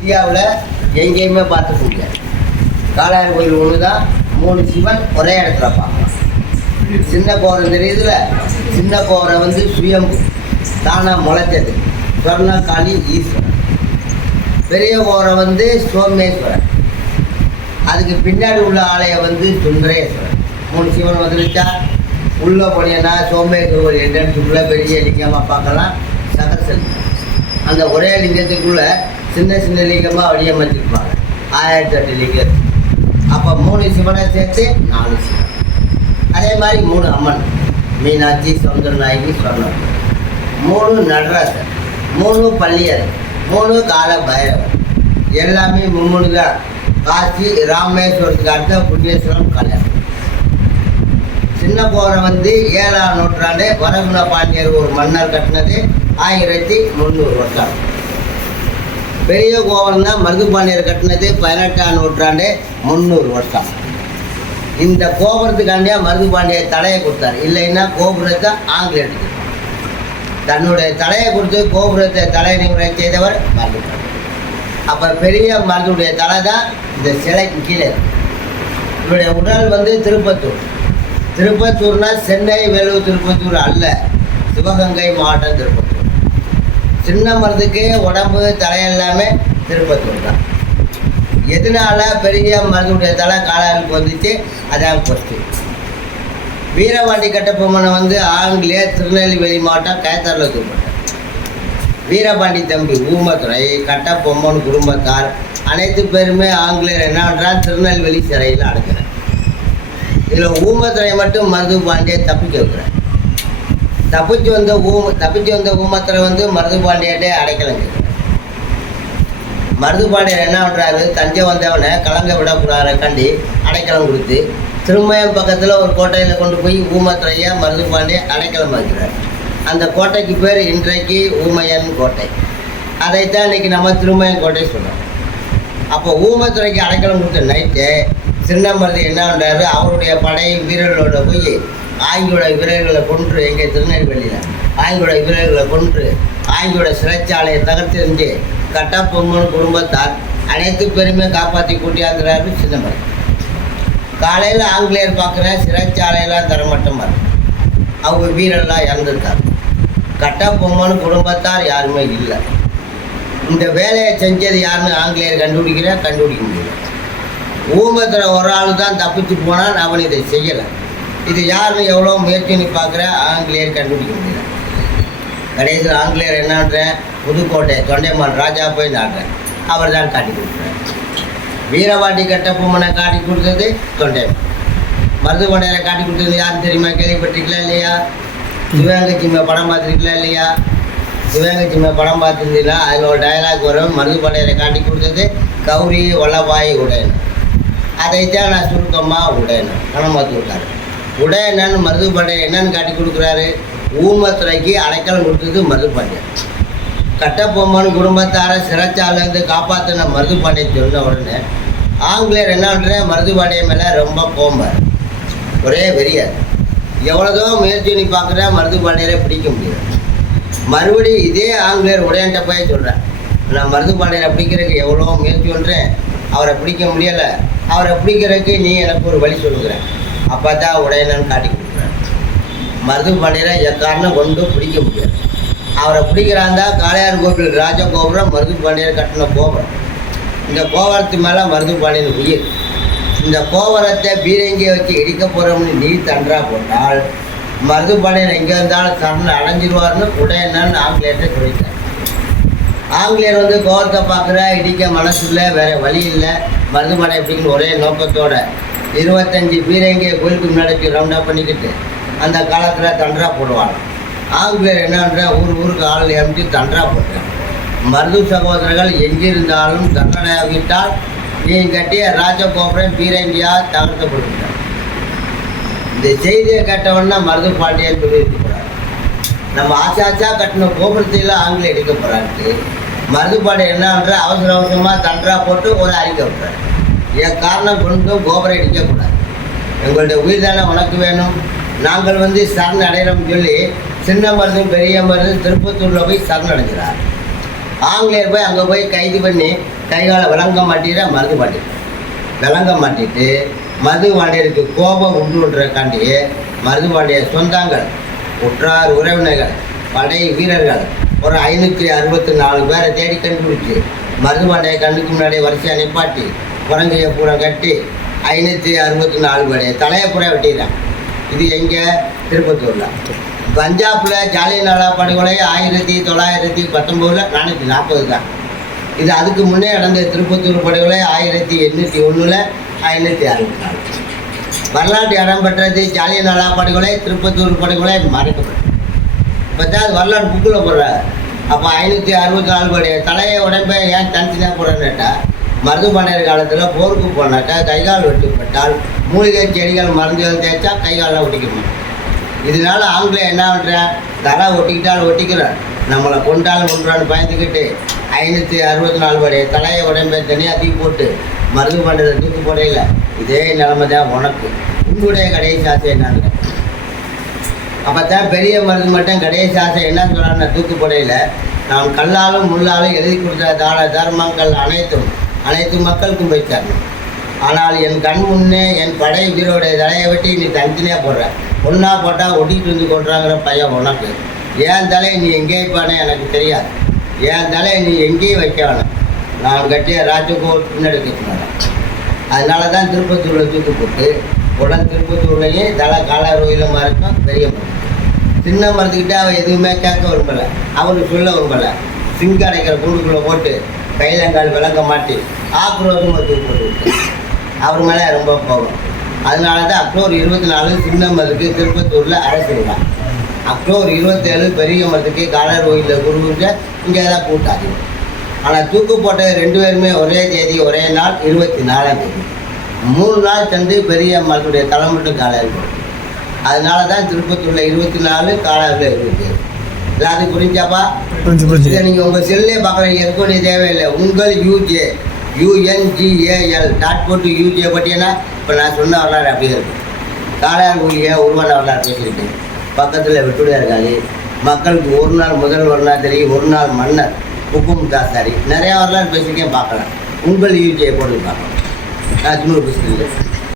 இந்தியாவில் எங்கேயுமே பார்த்து முடியாது காளையார் கோயில் ஒன்று தான் மூணு சிவன் ஒரே இடத்துல பார்க்கலாம் சின்ன கோரம் தெரியுதுல? சின்ன கோரை வந்து சுயம்பு. தானாக முளைச்சது. சொர்ணக்காளி ஈஸ்வரன். பெரிய கோரை வந்து சோமேஸ்வரன். அதுக்கு பின்னாடி உள்ள ஆலயம் வந்து சுந்தரேஸ்வரன். மூணு சிவன் வந்துருச்சா? உள்ள போனீங்கன்னா சோமேஸ்வரர் என்ட்ரன்ஸுக்குள்ள பெரிய லிங்கமாக பார்க்கலாம். சகசல். அந்த ஒரே லிங்கத்துக்குள்ளே சின்ன சின்ன லிங்கமாக வடிவமைச்சிருப்பாங்க ஆயிரத்தி எட்டு லிங்கம். அப்போ மூணு சிவனை சேர்த்து நாலு சிவன். அதே மாதிரி மூணு அம்மன். மீனாட்சி சவுந்தரநாயகி சொன்னோம் மூணு நடராசர். மூணு பள்ளியர் மூணு கால பைரவர். எல்லாமே மும்மூணு தான் காசி ராமேஸ்வரத்துக்கு அடுத்த புண்ணியஸ்வரம் கல்யாணம். சின்ன போரை வந்து ஏழாம் நூற்றாண்டு வரகுண பாண்டியர் ஒரு மன்னர் கட்டினது ஆயிரத்தி முந்நூறு வருஷம். பெரிய கோபுரம் தான் மருதுபாண்டியர் கட்டினது பதினெட்டாம் நூற்றாண்டு முந்நூறு வருஷம். இந்த கோபுரத்துக்காண்டியா மருதுபாண்டியர் தடையை கொடுத்தார். இல்லைன்னா கோபுரத்தை ஆங்கிலேயர் தன்னுடைய தலையை கொடுத்து கோபுரத்தை தலை நிமுறை செய்தவர் மருதுபாண்டியர். அப்போ பெரிய மருதுடைய தலை தான் இந்த சிலைக்கு கீழே இருக்கு. இவருடைய உடல் வந்து திருப்பத்தூர். திருப்பத்தூர்னால் சென்னை வேலூர் திருப்பத்தூர் அல்ல. சிவகங்கை மாவட்டம் திருப்பத்தூர். சின்ன மருந்துக்கு உடம்பு தலை எல்லாமே திருப்பத்தூர் தான் எதனால பெரிய மருந்துடைய தலை காலாளுக்கு வந்துச்சு? அதான் கொஸ்டின் வீரபாண்டி கட்டபொம்மனை வந்து ஆங்கிலேய திருநெல்வேலி மாவட்டம் கேத்தரில் தூக்கப்பட்டார் வீரபாண்டி தம்பி ஊமத்துறை கட்டபொம்மன் குடும்பத்தார் அனைத்து பேருமே ஆங்கிலேயர் என்ன பண்ணுறான் திருநெல்வேலி சிறையில் அடைக்கிறார் இதில் ஊமத்துறை மட்டும் மருது பாண்டியை தப்பிக்க வைக்கிறார். தப்பிச்சு வந்த ஊம தப்பிச்சு வந்த ஊமத்தில் வந்து மருது பாண்டியட்டே அடைக்கலங்க. மருது பாண்டியர் என்ன பண்ணுறாரு தஞ்சை வந்தவனை கலங்க விடக்கூடாத கண்டி அடைக்கலம் கொடுத்து திருமயம் பக்கத்தில் ஒரு கோட்டையில் கொண்டு போய் ஊமத்துறையை மருது பாண்டிய அடைக்கலம் வைக்கிறார் அந்த கோட்டைக்கு பேர் இன்றைக்கு ஊமையன் கோட்டை. அதைத்தான் இன்றைக்கி நம்ம திருமயம் கோட்டை சொல்கிறோம் அப்போ ஊமத்துறைக்கு அடைக்கலம் கொடுத்த நைட்டு சின்னமருது என்ன பண்ணுறாரு அவருடைய படை வீரர்களோட போய் ஆங்கிலோட வீரர்களை கொன்று எங்கே? திருநெல்வேலியில். ஆங்கிலோட வீரர்களை கொன்று ஆங்கிலோட சிறைச்சாலையை தகர்த்தெறிஞ்சு கட்டப்பொம்மன் குடும்பத்தார் அனைத்து பேருமே காப்பாற்றி கூட்டியாந்துறாரு சின்னமர் காலையில் ஆங்கிலேயர் பார்க்குற சிறைச்சாலையெல்லாம் தரமட்டமாக இருக்கு அவங்க வீரெல்லாம் இறந்துருக்காங்க. கட்டப்பொம்மன் குடும்பத்தார் யாருமே இல்லை. இந்த வேலையை செஞ்சது யாருன்னு ஆங்கிலேயர் கண்டுபிடிக்கிற கண்டுபிடிக்க முடியல. ஊமத்தில் ஒரு ஆள் தான் தப்பிச்சு போனால் அவன் இதை செய்யலை. இது யாருன்னு எவ்வளோ முயற்சி பார்க்குற ஆங்கிலேயர் கண்டுபிடிக்க முடியல. கடைசியில் ஆங்கிலேயர் என்னன்ற புதுக்கோட்டை தொண்டைமான் ராஜா போய் நாடுறேன் அவர் தான் காட்டி கொடுக்குறார். கட்ட கட்டபொம்மனை காட்டி கொடுத்தது தொண்டைமான். மருதுகொண்டையில் காட்டி கொடுத்தது யாரும் தெரியுமா? கேள்விப்பட்டிருக்கலாம் இல்லையா? சிவகங்கை சிம்மை படம் பார்த்துருக்கலாம் இல்லையா? சிவகங்கை சிம்மை படம் பார்த்துருந்தீங்கன்னா அதில் ஒரு டயலாக் வரும். மருதுகொண்டையில் காட்டி கொடுத்தது கௌரி வல்லபாய் உடையணும் அதைத்தான் நான் சுருக்கமாக உடையணும் பார்த்து கொடுக்காரு உடை என்னன்னு காட்டி கொடுக்குறாரு? ஊமத்துறைக்கு அடைக்கலம் கொடுத்தது மருதுபாண்டியர் கட்டபொம்மன் குடும்பத்தார சிறைச்சாலேருந்து காப்பாற்றின மருதுபாண்டியன் சொன்ன உடனே ஆங்கிலேயர் என்ன பண்ணுற மருதுபாண்டியன் மேலே ரொம்ப கோம்பார் ஒரே வெறியார் எவ்வளோதோ முயற்சி பண்ணி பார்க்குற? மருதுபாண்டியரை பிடிக்க முடியாது மறுபடியும் இதே ஆங்கிலேயர் உடையன்ட்ட போய் சொல்கிறேன் நான் மருதுபாண்டியரை பிடிக்கிறதுக்கு எவ்வளோ முயற்சி பண்ணுறேன் அவரை பிடிக்க முடியலை. அவரை பிடிக்கிறதுக்கு நீ எனக்கு ஒரு வழி சொல்லுகிறேன் அப்போ தான் உடையணும்னு காட்டி கொடுக்குறாரு. மருதுபாண்டியரை எக்காரணம் கொண்டு பிடிக்க முடியாது. அவரை பிடிக்கிறாந்தா காளையார் கோவில் ராஜகோபுரம் மருதுபாண்டியர் கட்டின கோபுரம். இந்த கோபுரத்து மேலே மருதுபாண்டியன் உயிர். இந்த கோபுரத்தை பீரங்கியை வச்சு இடிக்க போகிறோம்னு நீ தண்டா போட்டால் மருதுபாண்டியன் எங்கே இருந்தாலும் சரண் அடைஞ்சிருவார்னு உடையன்னு ஆங்கிலேயர்கிட்ட சொல்லிட்டார். ஆங்கிலேயர் வந்து கோபத்தை பார்க்குற இடிக்க மனசு இல்லை வேறு வழி இல்லை. மருதுபாண்டியன் அப்படிங்கிற ஒரே நோக்கத்தோடு இருபத்தஞ்சி பீரங்கியை கோயிலுக்கு முன்னாடி ரவுண்டாக பண்ணிக்கிட்டு அந்த காலத்தில் தண்டரா போடுவாங்க. ஆங்கிலேயர் என்னன்ற பண்ணுற ஊர் ஊருக்கு ஆள் அமைச்சு தண்டரா போட்டாங்க. மருது சகோதரர்கள் எங்கிருந்தாலும் தண்டனையாகிவிட்டால் நீ கட்டிய ராஜகோபுரம் பீரங்கியாக தகர்த்தப்படுகிறார் இந்த செய்தியை கேட்டவொன்னா மருது பாண்டியன் சொல்லியிருக்கிறார் நம்ம ஆச்சாச்சா கட்டின கோபுரத்தில் ஆங்கிலம் எடுக்க போகிறாரு மருதுபாடு என்னன்ற அவசர அவசரமாக தண்டரா போட்டு ஒரு அறிக்கை விட்றாரு என் காரணம் கொண்டு கோபுரம் இடிக்கக்கூடாது எங்களுடைய உயிர் தானே உனக்கு வேணும்? நாங்கள் வந்து சரண் அடைகிறோம்னு சொல்லி சின்ன மருந்து பெரிய மருந்து திருப்பத்தூரில் போய் சரண் அடைஞ்சிறார் ஆங்கிலேயர் போய் அங்கே போய் கைது பண்ணி கைகால விளங்க மாட்டிட மருந்து மாட்டிட்டு. விளங்க மாட்டிட்டு மது வாண்டியருக்கு கோபம் உண்டுன்றக்காண்டி மருது வாண்டிய சொந்தங்கள் உற்றார் உறவினர்கள் படை வீரர்கள் ஒரு ஐநூற்றி அறுபத்தி நாலு பேரை தேடி கண்டுபிடிச்சி மருது கண்ணுக்கு முன்னாடி வரிசையாக நிப்பாட்டி குரங்கைய பூரா கட்டி ஐநூற்றி அறுபத்தி நாலு படி தலையை பூரா வெட்டிடுறான். இது எங்கே? திருப்பத்தூரில். பஞ்சாபில் ஜாலியனாலா படுகொலை ஆயிரத்தி தொள்ளாயிரத்தி பத்தொம்போதில் நானூற்றி நாற்பது தான். இது அதுக்கு முன்னே நடந்த திருப்பத்தூர் படுகொலை ஆயிரத்தி எண்ணூற்றி ஒன்றில் ஐநூற்றி அறுபத்தி நாலு. வரலாற்று இடம் பெற்றது ஜாலியனாலா படுகொலை திருப்பத்தூர் படுகொலை மறைக்கப்பட்டது. இப்போ தான் அது வரலாறு புக்கில் போடுறாரு. அப்போ ஐநூற்றி அறுபத்தி நாலு படி தலையை உடம்பை ஏன் தனித்தனியாக போடுறேன்னுட்டா மருதுபாண்டியர் காலத்தில் போருக்கு போனாக்கா கைகால் வெட்டுப்பட்டால் மூலிகை செடிகள் மருந்துகள் தேய்ச்சா கைகாலில் ஒட்டிக்கணும். இதனால ஆங்கிலம் என்ன பண்ணுறேன் தலை ஒட்டிக்கிட்டால் ஒட்டிக்கிறார் நம்மளை கொண்டாலும் கொண்டான்னு பயந்துக்கிட்டு ஐநூற்றி அறுபத்தி நாலு படி தலையை உடம்பை தனியாக தூக்கி போட்டு மருந்து பண்ணுறதை தூக்கி போடையில இதே நிலைமை தான் உனக்கு. உங்களுடைய கடைசி ஆசை என்னன்னு அப்போ தான் பெரிய மருந்து மட்டும் கடைசி ஆசை என்ன சொல்கிறான்னு தூக்கு போடையில நாம் கல்லாலும் முள்ளாலும் எழுதி கொடுத்த தான தர்மங்கள் அனைத்தும் அனைத்து மக்களுக்கும் போய் தரணும் ஆனால் என் கண் முன்னே என் படை வீரோடைய தலையை வெட்டி நீ தனித்தனியாக போடுற. ஒன்றா போட்டால் ஒட்டிக்கிட்டு வந்து கொள்றாங்கிற பையன் உனக்கு. ஏன் தலையை நீ எங்கே வைப்பானே எனக்கு தெரியாது. என் தலையை நீ எங்கேயும் வைக்க வேணாம். நான் கட்டிய ராஜகோட் பின்னாடி மாட்டேன் அதனால தான் திருப்பத்தூரில் தூக்கு போட்டு உடன் திருப்பத்தூர்லேயே தலை கால ரோயிலமாக இருக்கும் பெரிய மருந்து சின்ன மருந்துக்கிட்ட அவன் எதுவுமே கேட்க விரும்பலை. அவனுக்கு சொல்ல விரும்பலை. சிங்க் அடைக்கிற கூண்டுக்குள்ளே போட்டு கையிலங்கால் விளங்க மாட்டி ஆக்ரோஷமாக தூக்கு போட்டு அவர் மேலே ரொம்ப போகும் அதனால தான் அக்டோபர் இருபத்தி நாலு சின்ன மதுக்கு திருப்பத்தூரில் அரசு விழா. அக்டோபர் இருபத்தேழு பெரிய மதுக்கு காலர் கோயிலில் குருவுங்க இங்கே தான் கூட்டாது ஆனால் தூக்கு போட்ட ரெண்டு பேருமே ஒரே தேதி ஒரே நாள் இருபத்தி நாலாம் தேதி. மூணு நாள் சென்று பெரிய மருத்துடைய தலைமுறை காலையில் அதனால தான் திருப்பத்தூரில் இருபத்தி நாலு காலாவில் இருபத்தி ஏழு எல்லாத்துக்கும் புரிஞ்சாப்பா புரிஞ்சு புரிஞ்சு. இதை நீங்கள் உங்கள் செல்லே பார்க்குறீங்க இருக்க வேண்டிய தேவையில்லை. உங்கள் யூஜே யூஎன்ஜிஏஎல் டாட் போட்டு யூஜே பட்டியனா இப்போ நான் சொன்ன வரலாறு அப்படியே இருக்கும் காளையார் கோயிலிய உருவான வரலாறு பேசியிருக்கேன் பக்கத்தில் வெட்டுடையார் காளி மக்களுக்கு ஒரு நாள் முதல்வர் நாள் தெரியும். ஒரு நாள் மன்னர் உப்பும் தாசாரி நிறையா வரலாறு பேசியிருக்கேன் பார்க்கலாம். உங்கள் யூஜியை போட்டு பார்க்கலாம். நான் சும்மா பேசுகிறேன்